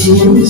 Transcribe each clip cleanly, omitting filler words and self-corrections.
Akan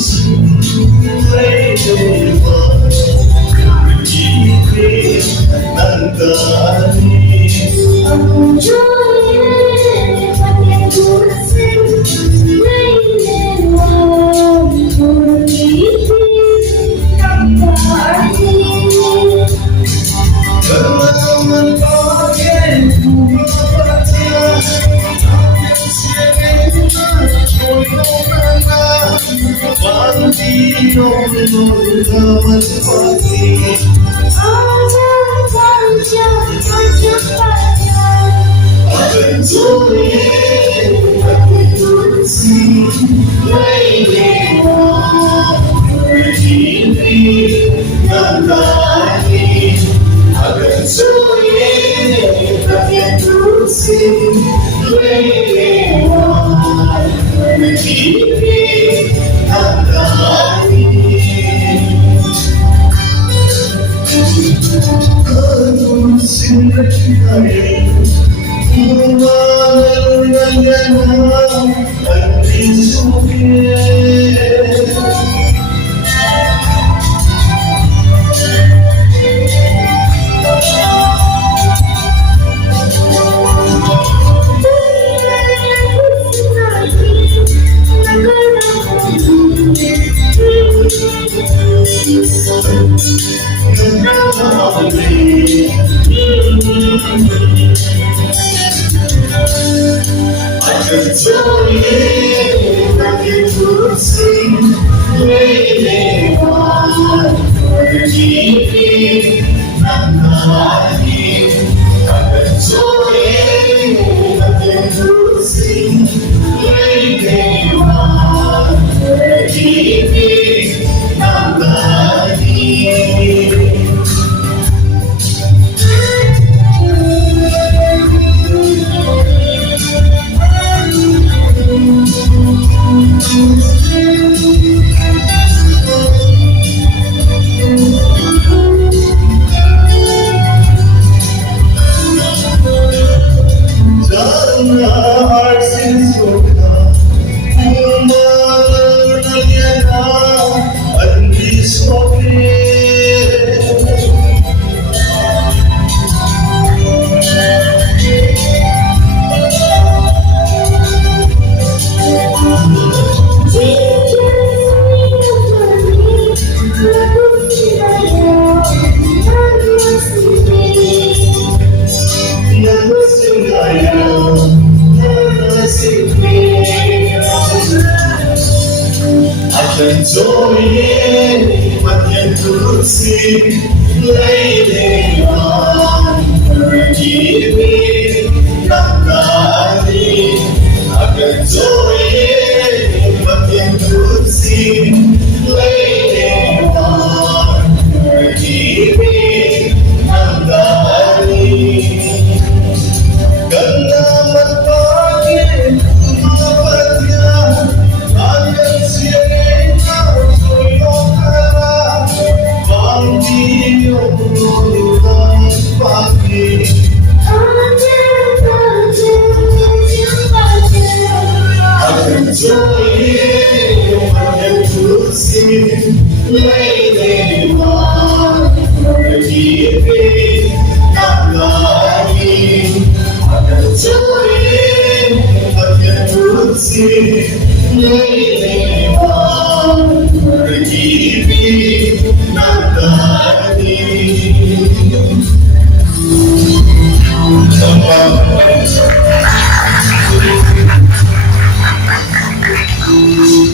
Choijeh Pathian Kut Mneri Akan Choijeh Pathian Kut lấy đề ngoan pergi nak tadi. Akan Choijeh Pathian Kut lấy đề ngoan pergi nak tadi. Karena manfaatnya Pathian akan siapa Akan Choijeh Pathian Kut lấy đề ngoan pergi nak lagi. Akan Choijeh Pathian Kut lấy đề ngoan pergi nak lagi.